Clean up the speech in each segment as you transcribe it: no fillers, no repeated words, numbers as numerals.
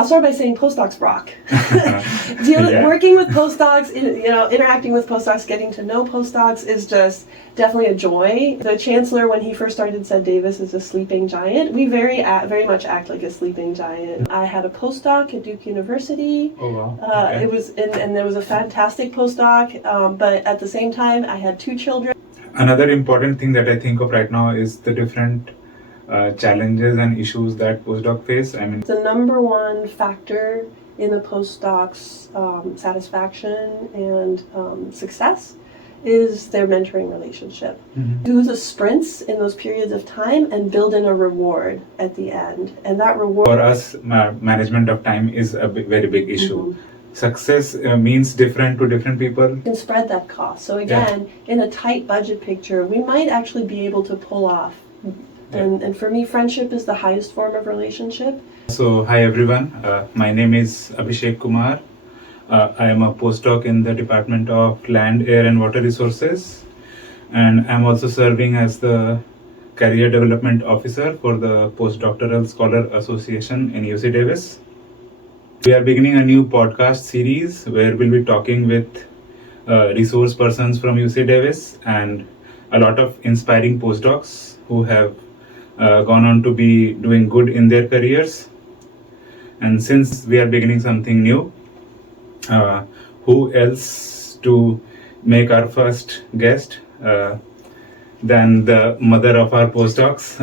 I'll start by saying postdocs rock. Working with postdocs, interacting with postdocs, getting to know postdocs is just definitely a joy. The chancellor, when he first started, said Davis is a sleeping giant. We very much act like a sleeping giant. I had a postdoc at Duke University. Oh wow! Okay. It was, and there was a fantastic postdoc. But at the same time, I had 2 children. Another important thing that I think of right now is the different challenges and issues that postdoc face. I mean, the number one factor in the postdoc's satisfaction and success is their mentoring relationship. Mm-hmm. Do the sprints in those periods of time and build in a reward at the end. And that reward... For us, management of time is a very big issue. Mm-hmm. Success means different to different people. You can spread that cost. So again, in a tight budget picture, we might actually be able to pull off. And for me, friendship is the highest form of relationship. So, hi everyone. My name is Abhishek Kumar. I am a postdoc in the Department of Land, Air and Water Resources. And I'm also serving as the Career Development Officer for the Postdoctoral Scholar Association in UC Davis. We are beginning a new podcast series where we'll be talking with resource persons from UC Davis and a lot of inspiring postdocs who have gone on to be doing good in their careers. And since we are beginning something new, who else to make our first guest than the mother of our postdocs?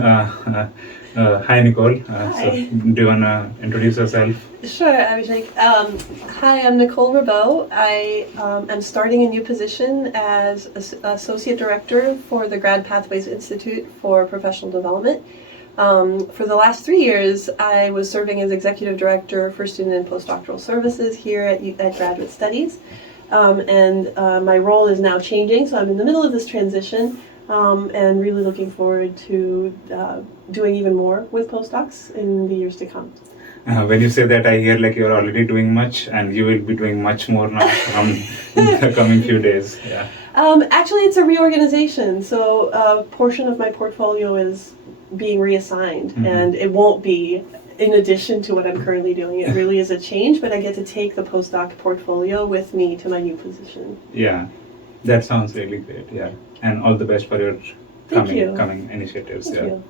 Hi, Nicole. Hi. So do you want to introduce yourself? Sure, Abhishek. Hi, I'm Nicole Rabaud. I am starting a new position as Associate Director for the Grad Pathways Institute for Professional Development. For the last 3 years, I was serving as Executive Director for Student and Postdoctoral Services here at Graduate Studies. My role is now changing, so I'm in the middle of this transition and really looking forward to doing even more with postdocs in the years to come. When you say that, I hear like you're already doing much and you will be doing much more now in the coming few days. Yeah. Actually, it's a reorganization. So a portion of my portfolio is being reassigned, mm-hmm. and it won't be in addition to what I'm currently doing. It really is a change, but I get to take the postdoc portfolio with me to my new position. Yeah, that sounds really great. Yeah, and all the best for your coming initiatives. Thank you.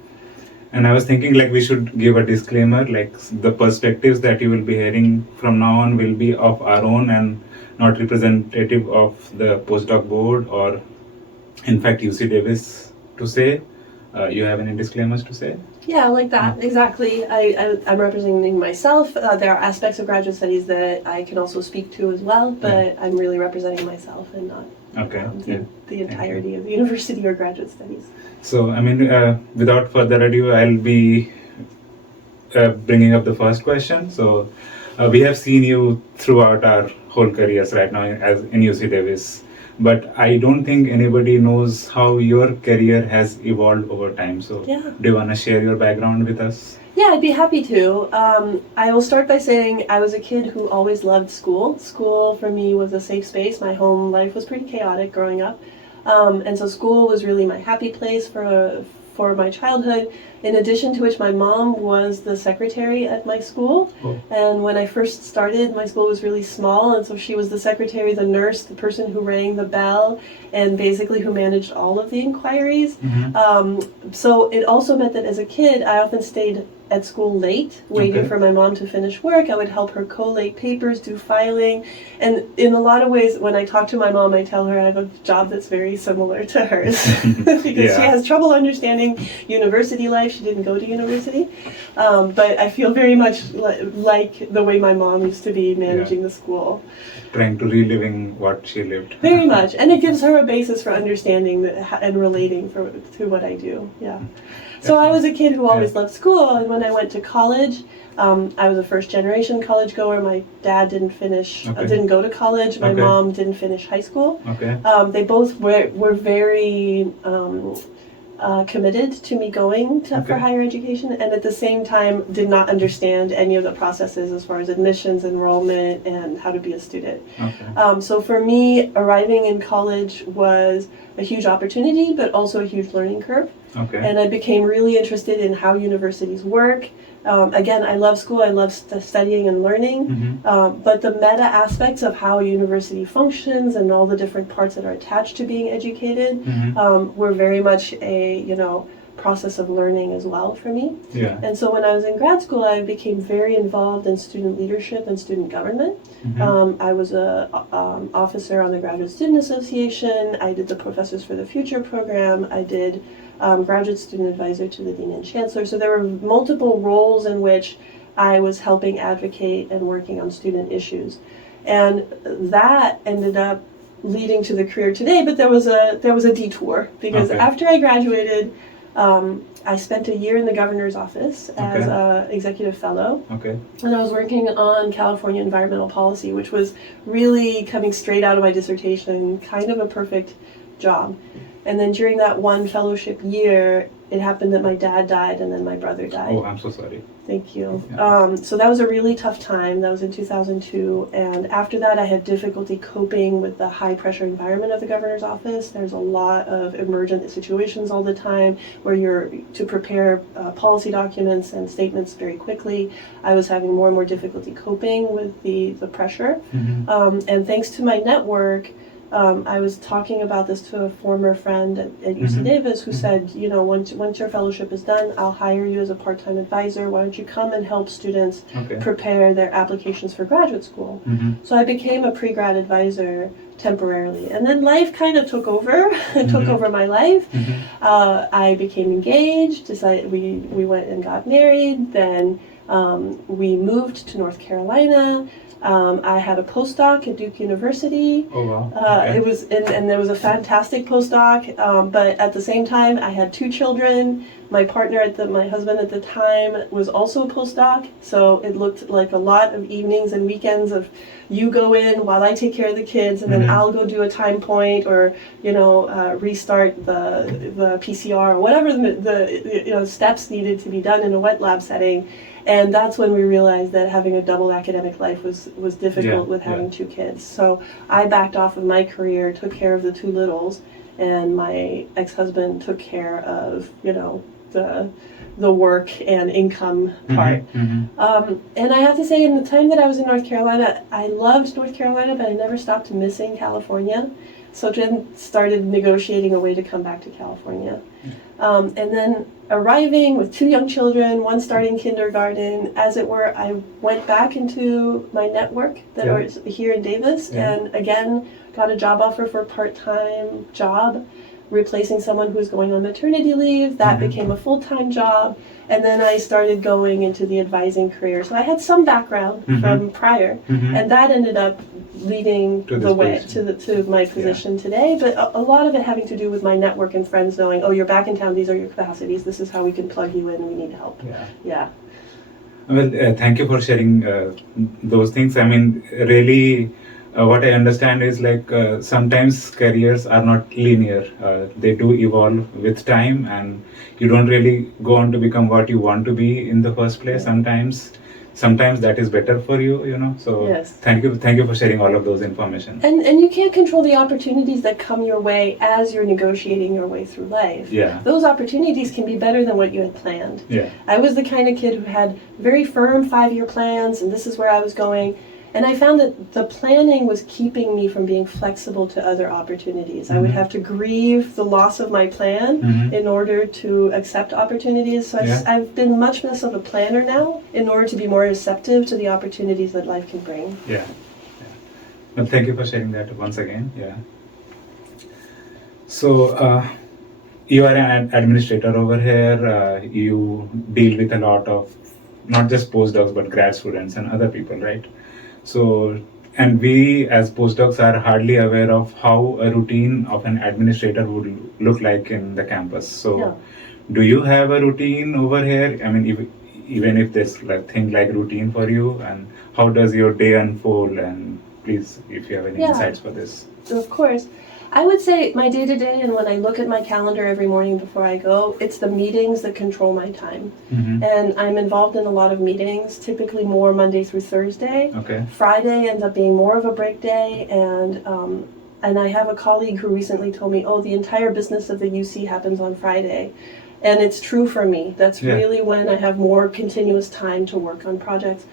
And I was thinking like we should give a disclaimer, like the perspectives that you will be hearing from now on will be of our own and not representative of the postdoc board or in fact UC Davis to say. You have any disclaimers to say? Yeah, like that, exactly. I'm representing myself. There are aspects of graduate studies that I can also speak to as well, but I'm really representing myself and not the entirety of the university or graduate studies. So, I mean, without further ado, I'll be bringing up the first question. So, we have seen you throughout our whole careers right now as in UC Davis. But I don't think anybody knows how your career has evolved over time. So do you want to share your background with us? Yeah, I'd be happy to. I will start by saying I was a kid who always loved school. School for me was a safe space. My home life was pretty chaotic growing up. And so school was really my happy place for my childhood, in addition to which my mom was the secretary at my school. Oh. And when I first started, my school was really small, and so she was the secretary, the nurse, the person who rang the bell, and basically who managed all of the inquiries. Mm-hmm. So it also meant that as a kid, I often stayed at school late, waiting for my mom to finish work. I would help her collate papers, do filing, and in a lot of ways, when I talk to my mom, I tell her I have a job that's very similar to hers because she has trouble understanding university life. She didn't go to university, but I feel very much like the way my mom used to be managing the school. Trying to reliving what she lived. Very much, and it gives her a basis for understanding and relating to what I do. Yeah. So I was a kid who always loved school, and when I went to college, I was a first-generation college goer. My dad didn't go to college. My mom didn't finish high school. They both were very committed to me going for higher education, and at the same time did not understand any of the processes as far as admissions, enrollment, and how to be a student. So for me, arriving in college was a huge opportunity, but also a huge learning curve. Okay. And I became really interested in how universities work. Again, I love school, I love studying and learning, but the meta aspects of how a university functions and all the different parts that are attached to being educated were very much a, process of learning as well for me. Yeah. And so when I was in grad school, I became very involved in student leadership and student government. I was a officer on the Graduate Student Association. I did the Professors for the Future program. I did graduate student advisor to the Dean and Chancellor. So there were multiple roles in which I was helping advocate and working on student issues. And that ended up leading to the career today, but there was a detour because after I graduated, I spent a year in the governor's office as an executive fellow. And I was working on California environmental policy, which was really coming straight out of my dissertation, kind of a perfect job. And then during that one fellowship year, it happened that my dad died and then my brother died. Oh, I'm so sorry. Thank you. So that was a really tough time. That was in 2002. And after that, I had difficulty coping with the high pressure environment of the governor's office. There's a lot of emergent situations all the time where you're to prepare policy documents and statements very quickly. I was having more and more difficulty coping with the pressure. And thanks to my network, I was talking about this to a former friend at UC Davis who said, once your fellowship is done, I'll hire you as a part-time advisor. Why don't you come and help students prepare their applications for graduate school? So I became a pre-grad advisor temporarily. And then life kind of took over, took over my life. I became engaged, we went and got married, then we moved to North Carolina. I had a postdoc at Duke University. Oh wow! It was, and there was a fantastic postdoc. But at the same time, I had 2 children. My partner my husband at the time was also a postdoc. So it looked like a lot of evenings and weekends of you go in while I take care of the kids, and then I'll go do a time point or restart the PCR or whatever the steps needed to be done in a wet lab setting. And that's when we realized that having a double academic life was difficult with having 2 kids. So I backed off of my career, took care of the 2 littles, and my ex-husband took care of, the work and income part. And I have to say, in the time that I was in North Carolina, I loved North Carolina, but I never stopped missing California. So then started negotiating a way to come back to California. And then arriving with 2 young children, one starting kindergarten, as it were, I went back into my network that was here in Davis and again got a job offer for a part-time job, replacing someone who was going on maternity leave. That became a full-time job. And then I started going into the advising career. So I had some background from prior, and that ended up leading the way to my position today. But a lot of it having to do with my network and friends knowing, oh, you're back in town, these are your capacities, this is how we can plug you in, we need help. Well, thank you for sharing those things. I mean, really, what I understand is sometimes careers are not linear. They do evolve with time, and you don't really go on to become what you want to be in the first place. Sometimes that is better for you, So thank you for sharing all of those information. And you can't control the opportunities that come your way as you're negotiating your way through life. Those opportunities can be better than what you had planned. I was the kind of kid who had very firm 5-year plans, and this is where I was going. And I found that the planning was keeping me from being flexible to other opportunities. I would have to grieve the loss of my plan in order to accept opportunities. So I've been much less of a planner now in order to be more receptive to the opportunities that life can bring. Well, thank you for sharing that once again. So you are an administrator over here. You deal with a lot of not just postdocs but grad students and other people, right? So, and we as postdocs are hardly aware of how a routine of an administrator would look like in the campus. So, do you have a routine over here? I mean, even if there's thing like routine for you, and how does your day unfold? And please, if you have any insights for this. Of course. I would say my day-to-day, and when I look at my calendar every morning before I go, it's the meetings that control my time. And I'm involved in a lot of meetings, typically more Monday through Thursday. Friday ends up being more of a break day, and And I have a colleague who recently told me, oh, the entire business of the UC happens on Friday. And it's true for me. That's really when I have more continuous time to work on projects.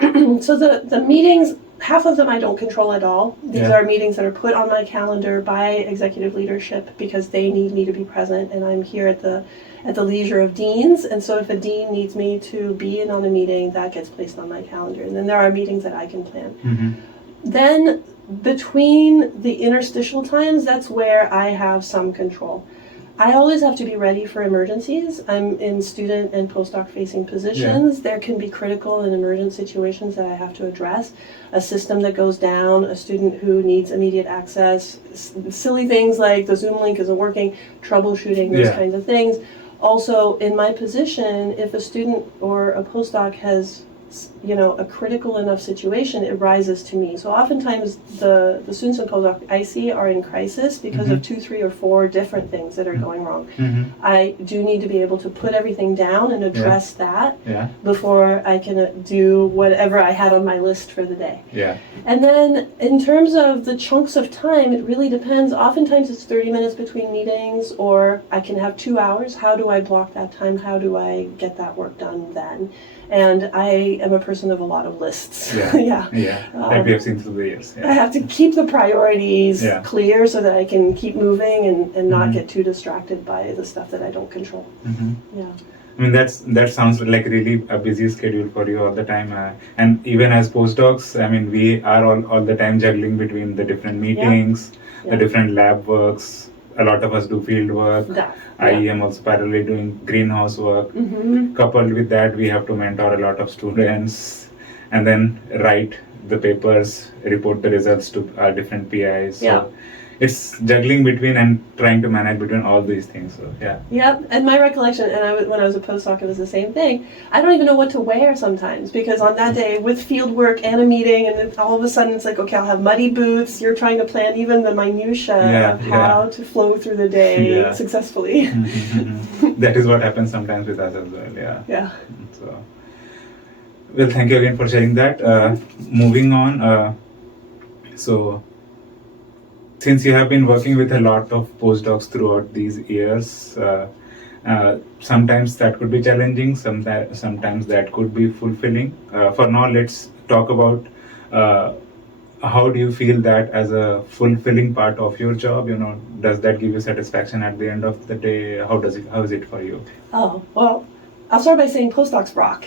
So the meetings, half of them I don't control at all. These are meetings that are put on my calendar by executive leadership because they need me to be present, and I'm here at the leisure of deans. And so if a dean needs me to be in on a meeting, that gets placed on my calendar. And then there are meetings that I can plan. Then between the interstitial times, that's where I have some control. I always have to be ready for emergencies. I'm in student and postdoc facing positions. There can be critical and emergent situations that I have to address. A system that goes down, a student who needs immediate access, silly things like the Zoom link isn't working, troubleshooting, those kinds of things. Also, in my position, if a student or a postdoc has a critical enough situation, it rises to me. So oftentimes the students and postdocs I see are in crisis because of 2, 3, or 4 different things that are going wrong. I do need to be able to put everything down and address that before I can do whatever I had on my list for the day. And then in terms of the chunks of time, it really depends. Oftentimes it's 30 minutes between meetings, or I can have 2 hours. How do I block that time? How do I get that work done then? And I am a person of a lot of lists. That we have seen through the years. I have to keep the priorities clear so that I can keep moving and not get too distracted by the stuff that I don't control. I mean, that sounds like really a busy schedule for you all the time. And even as postdocs, I mean, we are all the time juggling between the different meetings, the different lab works. A lot of us do field work. I am also parallelly doing greenhouse work. Coupled with that, we have to mentor a lot of students and then write the papers, report the results to our different PIs. So it's juggling between and trying to manage between all these things. So and my recollection, and when I was a postdoc, it was the same thing. I don't even know what to wear sometimes, because on that day with field work and a meeting, and then all of a sudden it's like, okay, I'll have muddy boots. You're trying to plan even the minutia of how to flow through the day successfully. That is what happens sometimes with us as well. So, well, thank you again for sharing that. Moving on, since you have been working with a lot of postdocs throughout these years, sometimes that could be challenging, sometimes that could be fulfilling. For now, let's talk about how do you feel that as a fulfilling part of your job? Does that give you satisfaction at the end of the day? How is it for you? Oh, well, I'll start by saying postdocs rock.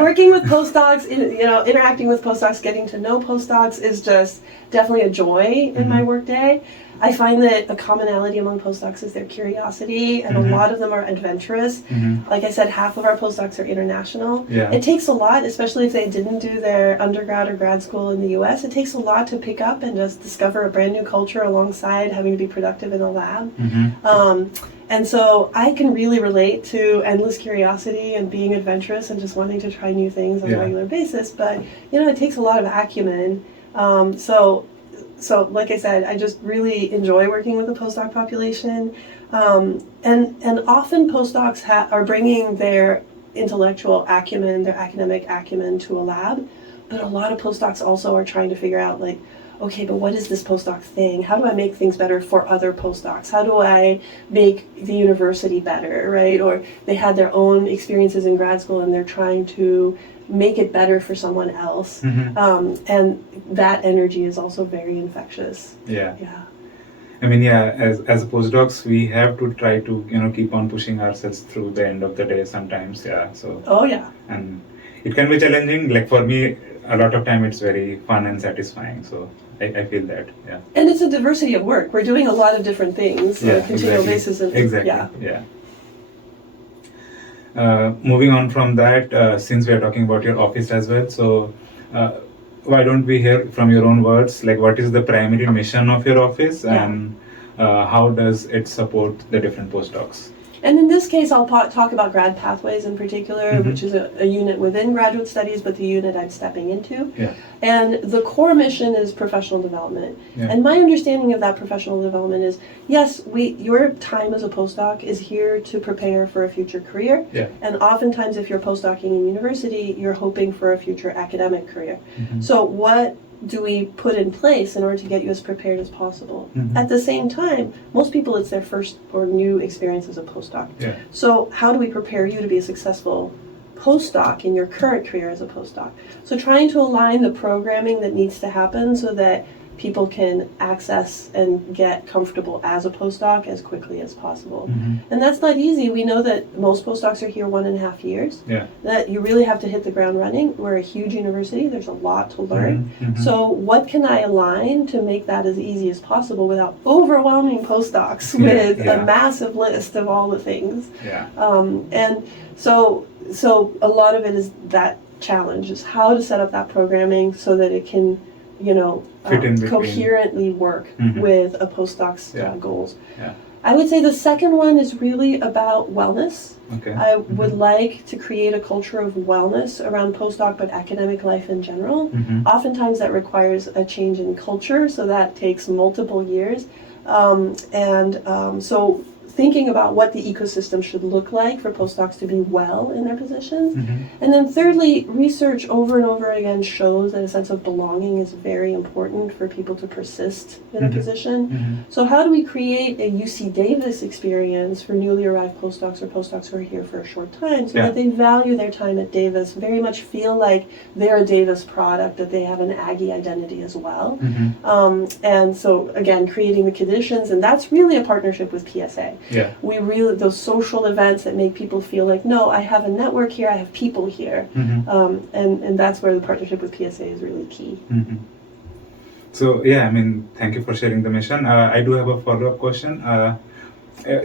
Working with postdocs, interacting with postdocs, getting to know postdocs is just definitely a joy in my workday. I find that a commonality among postdocs is their curiosity, and a lot of them are adventurous. Like I said, half of our postdocs are international. It takes a lot, especially if they didn't do their undergrad or grad school in the US. It takes a lot to pick up and just discover a brand new culture alongside having to be productive in a lab. And so I can really relate to endless curiosity and being adventurous and just wanting to try new things on a regular basis. But, it takes a lot of acumen. So like I said, I just really enjoy working with the postdoc population. And often postdocs are bringing their intellectual acumen, their academic acumen to a lab. But a lot of postdocs also are trying to figure out, like, okay, but what is this postdoc thing? How do I make things better for other postdocs? How do I make the university better, right? Or they had their own experiences in grad school and they're trying to make it better for someone else. And that energy is also very infectious. I mean, as postdocs, we have to try to, keep on pushing ourselves through the end of the day sometimes. So. And it can be challenging. Like for me, a lot of time it's very fun and satisfying. So I feel that, And it's a diversity of work. We're doing a lot of different things on a continual basis. Moving on from that, since we are talking about your office as well, so why don't we hear from your own words, like what is the primary mission of your office and how does it support the different postdocs? And in this case, I'll talk about grad pathways in particular, which is a unit within graduate studies, but the unit I'm stepping into. And the core mission is professional development. And my understanding of that professional development is, yes, your time as a postdoc is here to prepare for a future career. And oftentimes, if you're postdocing in university, you're hoping for a future academic career. So what do we put in place in order to get you as prepared as possible? Mm-hmm. At the same time, most people, it's their first or new experience as a postdoc. Yeah. So how do we prepare you to be a successful postdoc in your current career as a postdoc? So trying to align the programming that needs to happen so that people can access and get comfortable as a postdoc as quickly as possible. Mm-hmm. And that's not easy. We know that most postdocs are here 1.5 years. Yeah. That you really have to hit the ground running. We're a huge university. There's a lot to learn. Mm-hmm. So what can I align to make that as easy as possible without overwhelming postdocs with a massive list of all the things? Yeah. And so a lot of it is that challenge, is how to set up that programming so that it can, coherently work with a postdoc's goals. Yeah. I would say the second one is really about wellness. Okay. I would like to create a culture of wellness around postdoc, but academic life in general. Mm-hmm. Oftentimes that requires a change in culture, so that takes multiple years. So thinking about what the ecosystem should look like for postdocs to be well in their positions. Mm-hmm. And then thirdly, research over and over again shows that a sense of belonging is very important for people to persist in a position. Mm-hmm. So how do we create a UC Davis experience for newly arrived postdocs or postdocs who are here for a short time so that they value their time at Davis, very much feel like they're a Davis product, that they have an Aggie identity as well. Mm-hmm. And so again, creating the conditions, and that's really a partnership with PSA. Yeah. We really, those social events that make people feel like, no, I have a network here, I have people here. Mm-hmm. And that's where the partnership with PSA is really key. Mm-hmm. So, thank you for sharing the mission. I do have a follow-up question.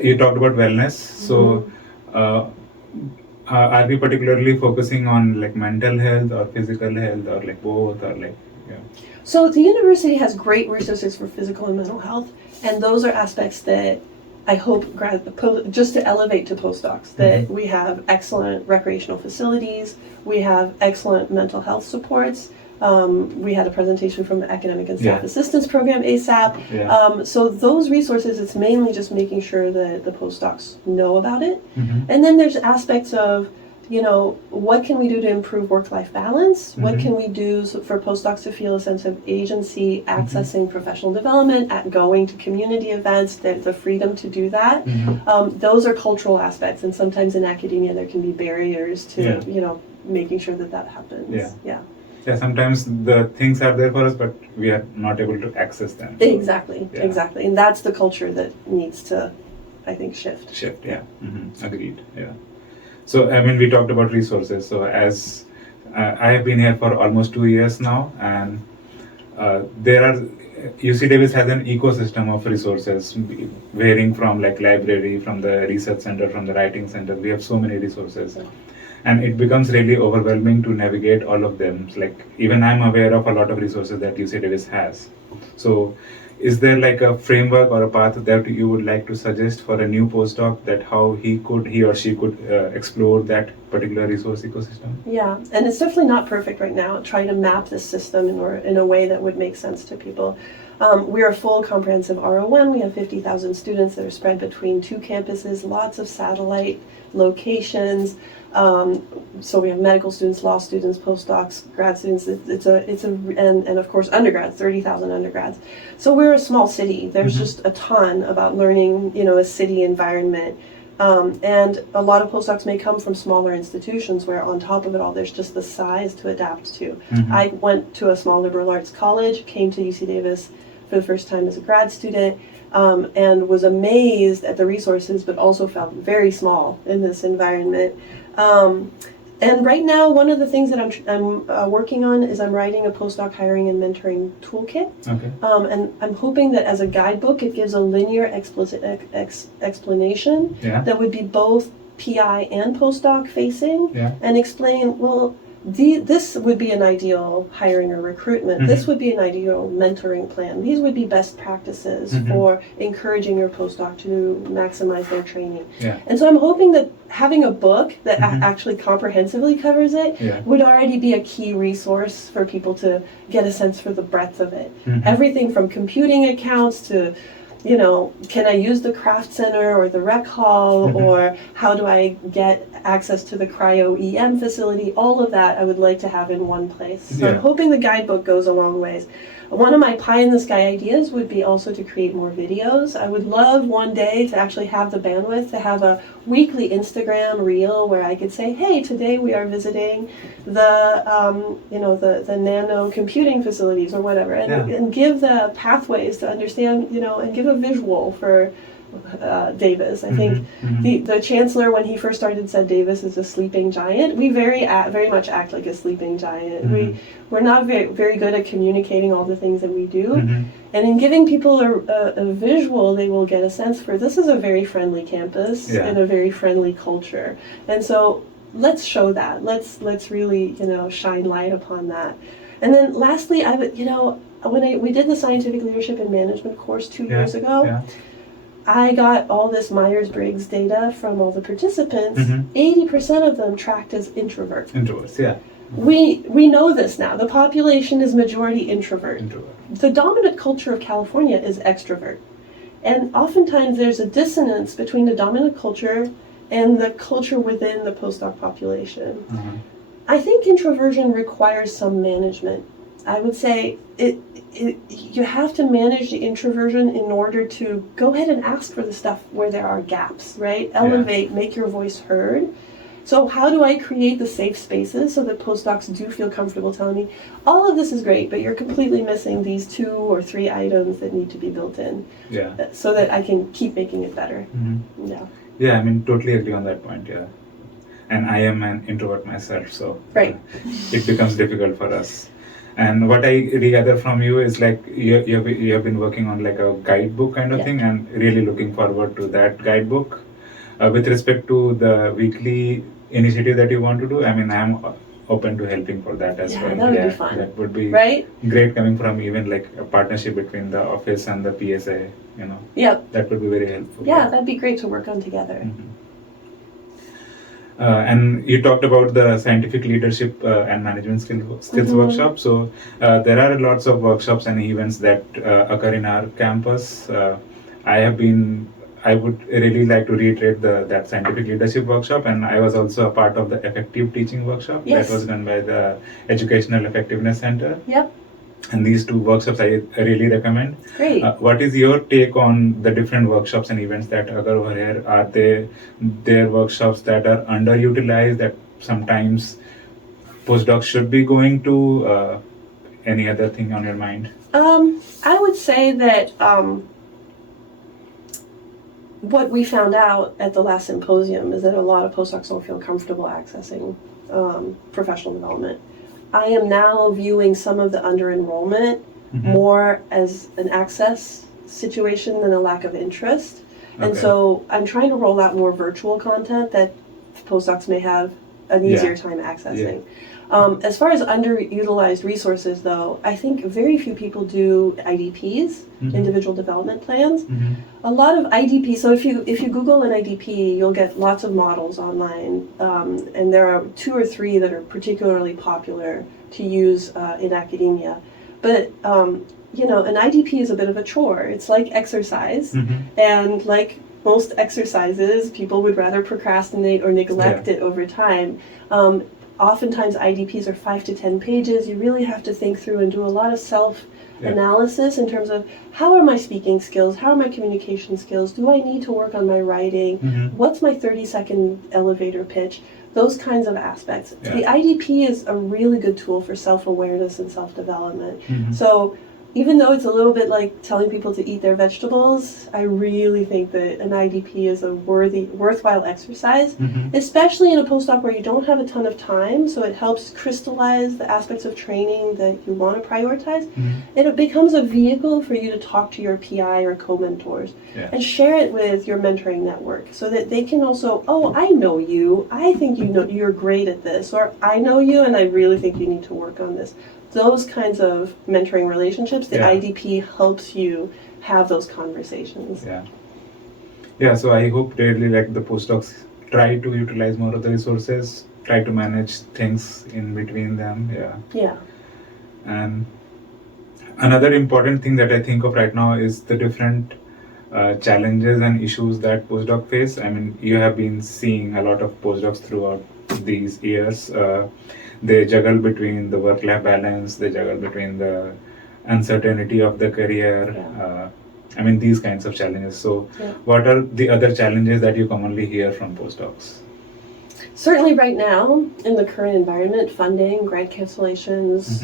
You talked about wellness. So, are we particularly focusing on like mental health or physical health or like both or like, So the university has great resources for physical and mental health, and those are aspects that I hope just to elevate to postdocs, that we have excellent recreational facilities, we have excellent mental health supports. We had a presentation from the Academic and Staff Assistance Program, ASAP. Yeah. So those resources, it's mainly just making sure that the postdocs know about it. And then there's aspects of, what can we do to improve work-life balance? What can we do for postdocs to feel a sense of agency, accessing professional development, going to community events, the freedom to do that? Those are cultural aspects, and sometimes in academia there can be barriers to, making sure that happens. Yeah, sometimes the things are there for us, but we are not able to access them. Exactly. And that's the culture that needs to, I think, shift. Agreed, So, we talked about resources. So, as I have been here for almost 2 years now, and UC Davis has an ecosystem of resources, varying from like library, from the research center, from the writing center. We have so many resources. And it becomes really overwhelming to navigate all of them. Like, even I'm aware of a lot of resources that UC Davis has. So, is there like a framework or a path that you would like to suggest for a new postdoc, that how he or she could explore that particular resource ecosystem? Yeah, and it's definitely not perfect right now, trying to map this system in a way that would make sense to people. We're a full comprehensive E01. We have 50,000 students that are spread between 2 campuses, lots of satellite locations. So we have medical students, law students, postdocs, grad students. And of course undergrads, 30,000 undergrads. So we're a small city. There's just a ton about learning, a city environment. And a lot of postdocs may come from smaller institutions where on top of it all, there's just the size to adapt to. I went to a small liberal arts college, came to UC Davis for the first time as a grad student, and was amazed at the resources, but also felt very small in this environment. And right now, one of the things that I'm working on is I'm writing a postdoc hiring and mentoring toolkit. Okay. And I'm hoping that as a guidebook, it gives a linear explanation that would be both PI and postdoc facing, and explain, well, this would be an ideal hiring or recruitment. This would be an ideal mentoring plan. These would be best practices for encouraging your postdoc to maximize their training. And so I'm hoping that having a book that actually comprehensively covers it would already be a key resource for people to get a sense for the breadth of it. Everything from computing accounts to can I use the craft center or the rec hall, or how do I get access to the cryo-EM facility? All of that I would like to have in one place. So I'm hoping the guidebook goes a long ways. One of my pie-in-the-sky ideas would be also to create more videos. I would love one day to actually have the bandwidth to have a weekly Instagram reel where I could say, hey, today we are visiting the nano computing facilities or whatever, and give the pathways to understand, and give a visual for Davis. I think the chancellor, when he first started, said Davis is a sleeping giant. We very much act like a sleeping giant. We're not very good at communicating all the things that we do. And in giving people a visual, they will get a sense for this is a very friendly campus and a very friendly culture. And so let's show that. Let's really shine light upon that. And then lastly, I would when we did the scientific leadership and management course 2 years ago. I got all this Myers-Briggs data from all the participants. 80% of them tracked as introverts. Introverts, yeah. We know this now. The population is majority introvert. The dominant culture of California is extrovert. And oftentimes there's a dissonance between the dominant culture and the culture within the postdoc population. I think introversion requires some management. I would say you have to manage the introversion in order to go ahead and ask for the stuff where there are gaps, right? Elevate, make your voice heard. So how do I create the safe spaces so that postdocs do feel comfortable telling me, all of this is great, but you're completely missing these 2 or 3 items that need to be built in so that I can keep making it better. Yeah, I mean, totally agree on that point, And I am an introvert myself, so it becomes difficult for us. And what I gather from you is like you have been working on like a guidebook kind of thing, and really looking forward to that guidebook. With respect to the weekly initiative that you want to do, I mean, I'm open to helping for that as well. That would be fun. That would be great coming from even like a partnership between the office and the PSA, That would be very helpful. Yeah, that'd be great to work on together. And you talked about the scientific leadership and management skills workshop. So there are lots of workshops and events that occur in our campus. I would really like to reiterate that scientific leadership workshop, and I was also a part of the effective teaching workshop that was done by the Educational Effectiveness Center. And these 2 workshops I really recommend. Great. What is your take on the different workshops and events that occur over here? Are there workshops that are underutilized that sometimes postdocs should be going to? Any other thing on your mind? I would say that what we found out at the last symposium is that a lot of postdocs don't feel comfortable accessing professional development. I am now viewing some of the under-enrollment more as an access situation than a lack of interest. And so I'm trying to roll out more virtual content that postdocs may have an easier time accessing. As far as underutilized resources, though, I think very few people do IDPs, individual development plans. A lot of IDP, so if you Google an IDP, you'll get lots of models online, and there are 2 or 3 that are particularly popular to use in academia. But an IDP is a bit of a chore. It's like exercise, and like most exercises, people would rather procrastinate or neglect it over time. Oftentimes IDPs are 5 to 10 pages. You really have to think through and do a lot of self-analysis in terms of how are my speaking skills, how are my communication skills, do I need to work on my writing, what's my 30-second elevator pitch, those kinds of aspects. The IDP is a really good tool for self-awareness and self-development. So even though it's a little bit like telling people to eat their vegetables, I really think that an IDP is a worthwhile exercise, especially in a postdoc where you don't have a ton of time, so it helps crystallize the aspects of training that you want to prioritize, and it becomes a vehicle for you to talk to your PI or co-mentors and share it with your mentoring network so that they can also, I know you, I think you're great at this, or I know you and I really think you need to work on this. Those kinds of mentoring relationships, the IDP helps you have those conversations. So I hope really like the postdocs try to utilize more of the resources, try to manage things in between them. And another important thing that I think of right now is the different challenges and issues that postdoc face. I mean, you have been seeing a lot of postdocs throughout these years. They juggle between the work-life balance, they juggle between the uncertainty of the career. I mean, these kinds of challenges. So, what are the other challenges that you commonly hear from postdocs? Certainly right now, in the current environment, funding, grant cancellations,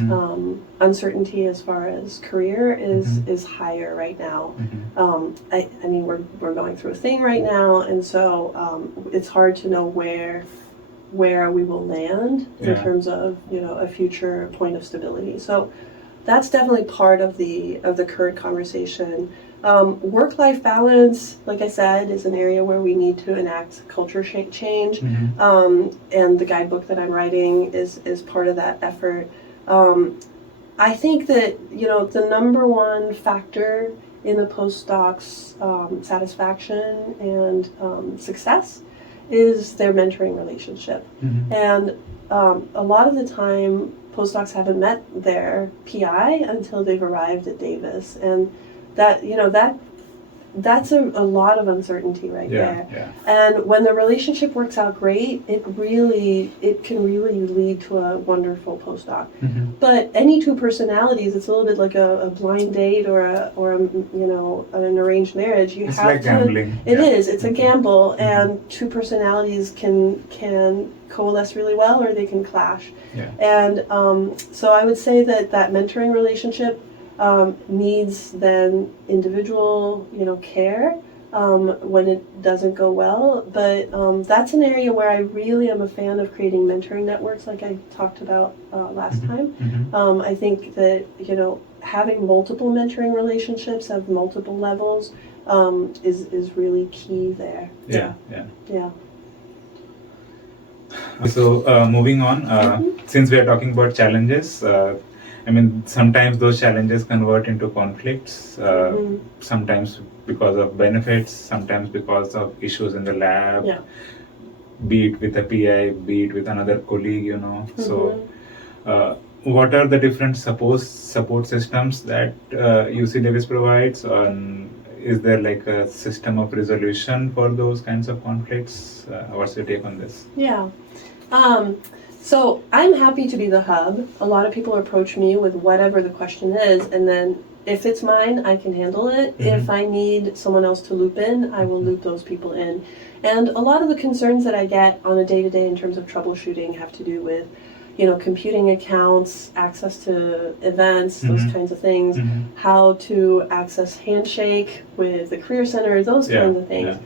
uncertainty as far as career is higher right now. I mean, we're going through a thing right now, and so it's hard to know where we will land in terms of a future point of stability. So that's definitely part of the current conversation. Work-life balance, like I said, is an area where we need to enact culture change, and the guidebook that I'm writing is part of that effort. I think that the number one factor in the postdocs' satisfaction and success is their mentoring relationship, and a lot of the time postdocs haven't met their PI until they've arrived at Davis, and that's a lot of uncertainty right there. And when the relationship works out great, it can really lead to a wonderful postdoc. But any two personalities, it's a little bit like a blind date or an arranged marriage. It's like gambling. It is. It's a gamble, and two personalities can coalesce really well, or they can clash. And so I would say that mentoring relationship needs then individual, care when it doesn't go well. But that's an area where I really am a fan of creating mentoring networks, like I talked about last time. I think that having multiple mentoring relationships of multiple levels is really key there. Yeah. So moving on, since we are talking about challenges. I mean, sometimes those challenges convert into conflicts, sometimes because of benefits, sometimes because of issues in the lab, be it with a PI, be it with another colleague, So, what are the different support systems that UC Davis provides? Is there like a system of resolution for those kinds of conflicts? What's your take on this? So I'm happy to be the hub. A lot of people approach me with whatever the question is, and then if it's mine, I can handle it. If I need someone else to loop in, I will loop those people in. And a lot of the concerns that I get on a day-to-day in terms of troubleshooting have to do with, computing accounts, access to events, those kinds of things, how to access Handshake with the Career Center, those kinds of things.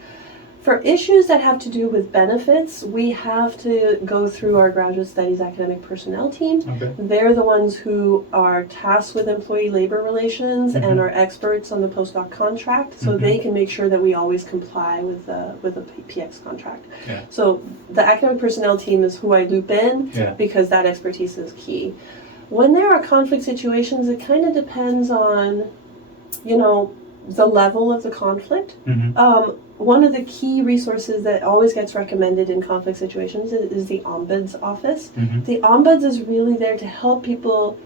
For issues that have to do with benefits, we have to go through our Graduate Studies Academic Personnel team. They're the ones who are tasked with employee labor relations and are experts on the postdoc contract, so they can make sure that we always comply with the PX contract. So the Academic Personnel team is who I loop in because that expertise is key. When there are conflict situations, it kind of depends on, the level of the conflict. One of the key resources that always gets recommended in conflict situations is the Ombuds office. The Ombuds is really there to help people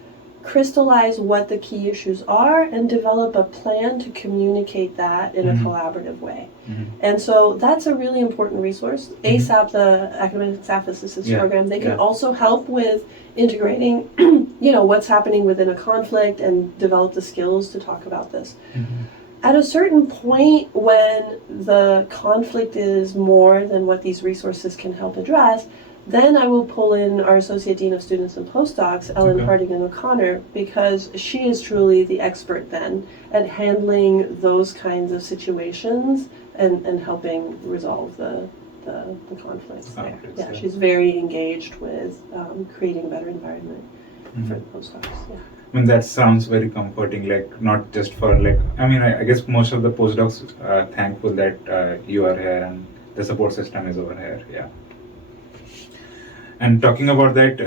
crystallize what the key issues are and develop a plan to communicate that in a collaborative way. And so that's a really important resource. ASAP, the Academic Staff Assistance Program, they can also help with integrating, what's happening within a conflict and develop the skills to talk about this. At a certain point, when the conflict is more than what these resources can help address, then I will pull in our Associate Dean of Students and Postdocs, Ellen Hardigan O'Connor, because she is truly the expert then at handling those kinds of situations and helping resolve the conflicts there. Yeah, she's very engaged with creating a better environment for the postdocs. I mean, that sounds very comforting, like not just for I guess most of the postdocs are thankful that you are here and the support system is over here. And talking about that,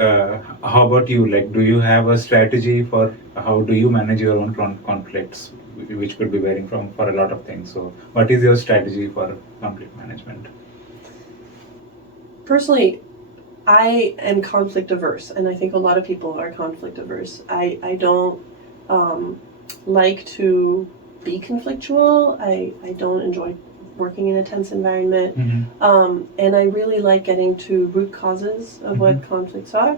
how about you? Like, do you have a strategy for how do you manage your own conflicts, which could be varying for a lot of things? So what is your strategy for conflict management? Personally, I am conflict averse, and I think a lot of people are conflict averse. I don't like to be conflictual. I don't enjoy working in a tense environment. And I really like getting to root causes of what conflicts are.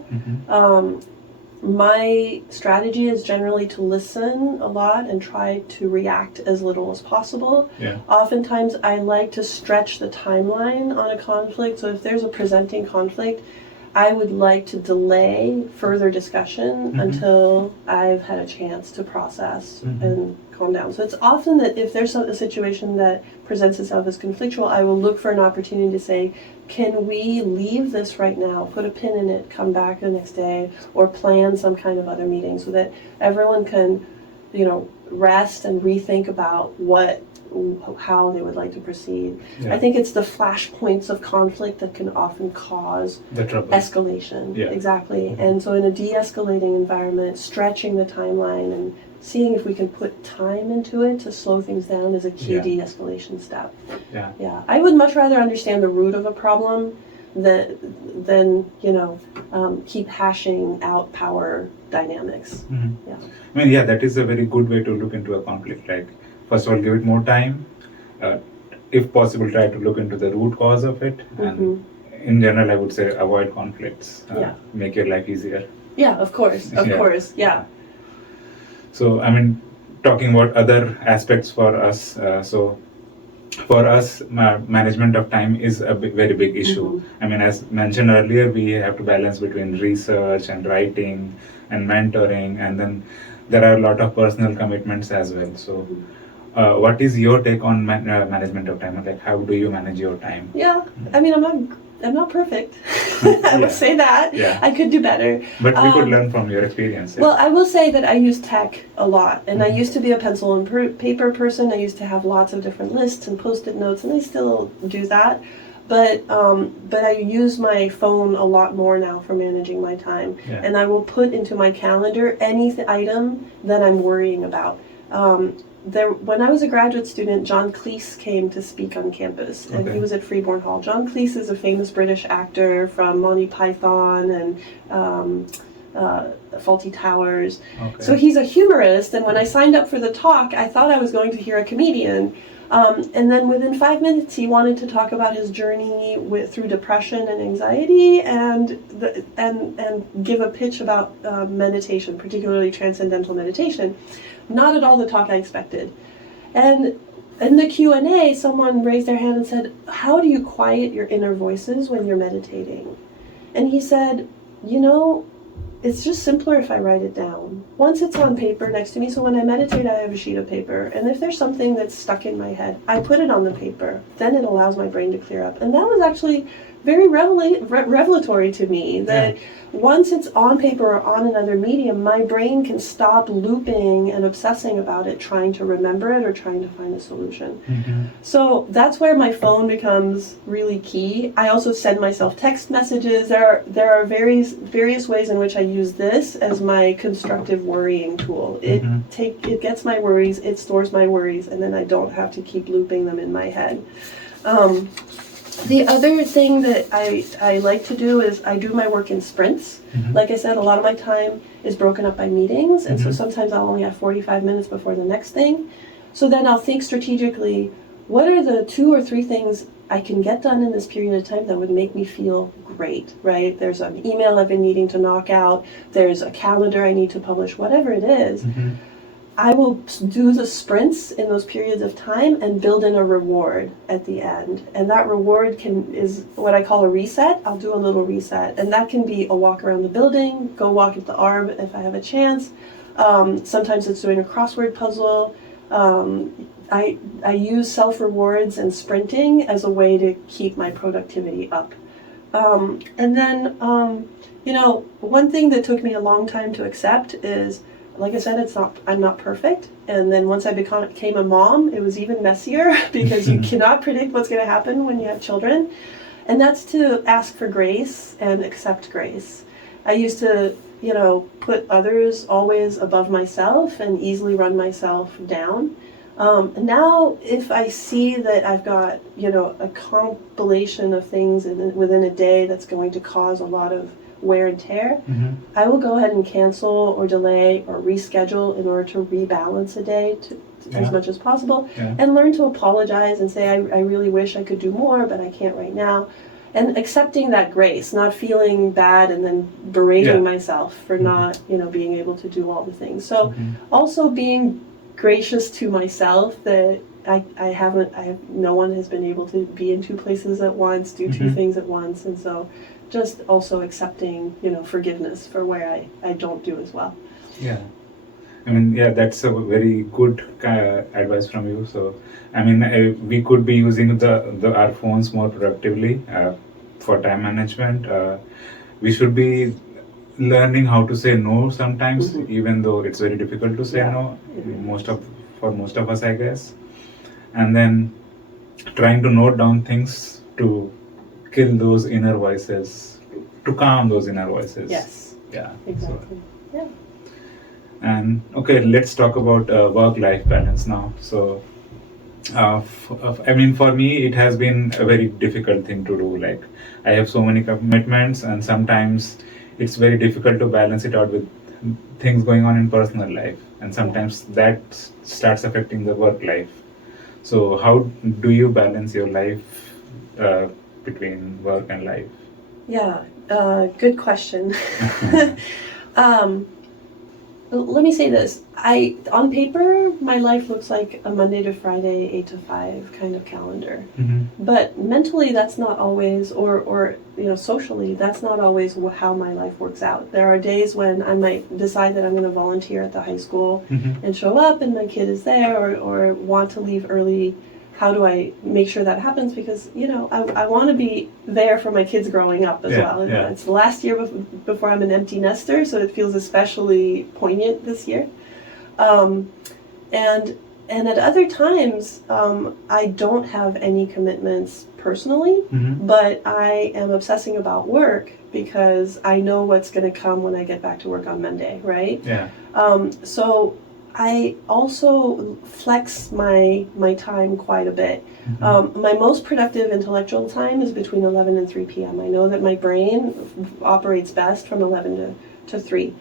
My strategy is generally to listen a lot and try to react as little as possible. Oftentimes I like to stretch the timeline on a conflict. So if there's a presenting conflict, I would like to delay further discussion until I've had a chance to process and calm down. So it's often that if there's a situation that presents itself as conflictual, I will look for an opportunity to say, can we leave this right now, put a pin in it, come back the next day, or plan some kind of other meeting so that everyone can, rest and rethink about how they would like to proceed. I think it's the flashpoints of conflict that can often cause the trouble. Escalation. Exactly. And so in a de-escalating environment, stretching the timeline and seeing if we can put time into it to slow things down is a key de-escalation step. I would much rather understand the root of a problem than keep hashing out power dynamics. I mean, that is a very good way to look into a conflict. Like, first of all, give it more time. If possible, try to look into the root cause of it. And in general, I would say avoid conflicts. Make your life easier. Yeah, of course. Of course. Yeah. So, I mean, talking about other aspects for us. So, for us, management of time is a very big issue. I mean, as mentioned earlier, we have to balance between research and writing and mentoring, and then there are a lot of personal commitments as well. So, what is your take on management of time? Like, how do you manage your time? Yeah, I mean, I'm not perfect. I would say that. I could do better. But we could learn from your experience. Well, I will say that I use tech a lot, and I used to be a pencil and paper person. I used to have lots of different lists and Post-it notes, and I still do that. But I use my phone a lot more now for managing my time, and I will put into my calendar any item that I'm worrying about. When I was a graduate student, John Cleese came to speak on campus, and he was at Freeborn Hall. John Cleese is a famous British actor from Monty Python and Fawlty Towers. So he's a humorist, and when I signed up for the talk, I thought I was going to hear a comedian. And then within 5 minutes, he wanted to talk about his journey through depression and anxiety, and give a pitch about meditation, particularly transcendental meditation. Not at all the talk I expected. And in the Q&A, someone raised their hand and said, "How do you quiet your inner voices when you're meditating?" And he said, it's just simpler if I write it down. Once it's on paper next to me, so when I meditate, I have a sheet of paper. And if there's something that's stuck in my head, I put it on the paper. Then it allows my brain to clear up. And that was actually very revelatory to me, that once it's on paper or on another medium, my brain can stop looping and obsessing about it, trying to remember it or trying to find a solution. So that's where my phone becomes really key. I also send myself text messages. There are various ways in which I use this as my constructive worrying tool. It gets my worries, it stores my worries, and then I don't have to keep looping them in my head. The other thing that I like to do is I do my work in sprints. Like I said, a lot of my time is broken up by meetings, and so sometimes I'll only have 45 minutes before the next thing. So then I'll think strategically, what are the 2 or 3 things I can get done in this period of time that would make me feel great, right? There's an email I've been needing to knock out, there's a calendar I need to publish, whatever it is. I will do the sprints in those periods of time and build in a reward at the end. And that reward is what I call a reset. I'll do a little reset. And that can be a walk around the building, go walk at the Arb if I have a chance. Sometimes it's doing a crossword puzzle. I use self-rewards and sprinting as a way to keep my productivity up. And then, one thing that took me a long time to accept is, like I said, I'm not perfect. And then once I became a mom, it was even messier because you cannot predict what's going to happen when you have children. And that's to ask for grace and accept grace. I used to, put others always above myself and easily run myself down. And now if I see that I've got, a compilation of things within a day that's going to cause a lot of wear and tear, I will go ahead and cancel or delay or reschedule in order to rebalance a day as much as possible, and learn to apologize and say, I really wish I could do more, but I can't right now. And accepting that grace, not feeling bad and then berating myself for not, being able to do all the things. So also being gracious to myself that no one has been able to be in two places at once, do two things at once. And so just also accepting, forgiveness for where I don't do as well. Yeah. I mean, that's a very good advice from you. So, I mean, we could be using our phones more productively for time management. We should be learning how to say no sometimes, even though it's very difficult to say no. For most of us, I guess. And then trying to note down things to kill those inner voices, to calm those inner voices. Yes. Yeah. Exactly. So, yeah. And okay, let's talk about work-life balance now. So, I mean, for me, it has been a very difficult thing to do. Like, I have so many commitments, and sometimes it's very difficult to balance it out with things going on in personal life, and sometimes that starts affecting the work life. So, how do you balance your life between work and life? Yeah, good question. Let me say this. On paper, my life looks like a Monday to Friday, 8 to 5 kind of calendar. But mentally, that's not always, or socially, that's not always how my life works out. There are days when I might decide that I'm going to volunteer at the high school and show up, and my kid is there, or want to leave early. How do I make sure that happens? Because, I want to be there for my kids growing up as well. Yeah. It's the last year before I'm an empty nester, so it feels especially poignant this year. And at other times, I don't have any commitments personally, but I am obsessing about work because I know what's going to come when I get back to work on Monday, right? Yeah. So I also flex my time quite a bit. My most productive intellectual time is between 11 and 3 p.m. I know that my brain operates best from 11 to 3.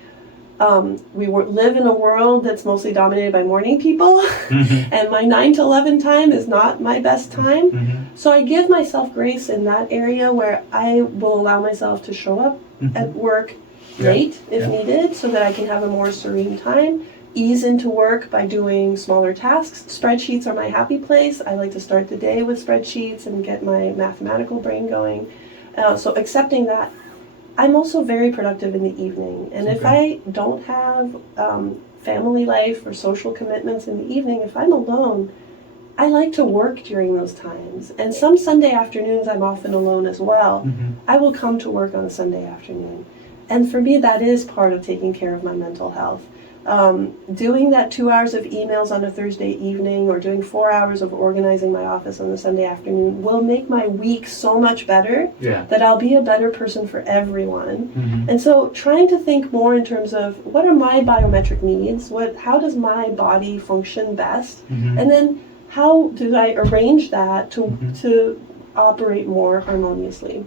We live in a world that's mostly dominated by morning people, and my 9 to 11 time is not my best time. So I give myself grace in that area where I will allow myself to show up at work late if needed, so that I can have a more serene time. Ease into work by doing smaller tasks. Spreadsheets are my happy place. I like to start the day with spreadsheets and get my mathematical brain going. So accepting that. I'm also very productive in the evening. And if I don't have family life or social commitments in the evening, if I'm alone, I like to work during those times. And some Sunday afternoons I'm often alone as well. I will come to work on a Sunday afternoon. And for me, that is part of taking care of my mental health. Doing that 2 hours of emails on a Thursday evening or doing 4 hours of organizing my office on a Sunday afternoon will make my week so much better that I'll be a better person for everyone. And so trying to think more in terms of what are my biometric needs, how does my body function best, and then how do I arrange that to operate more harmoniously.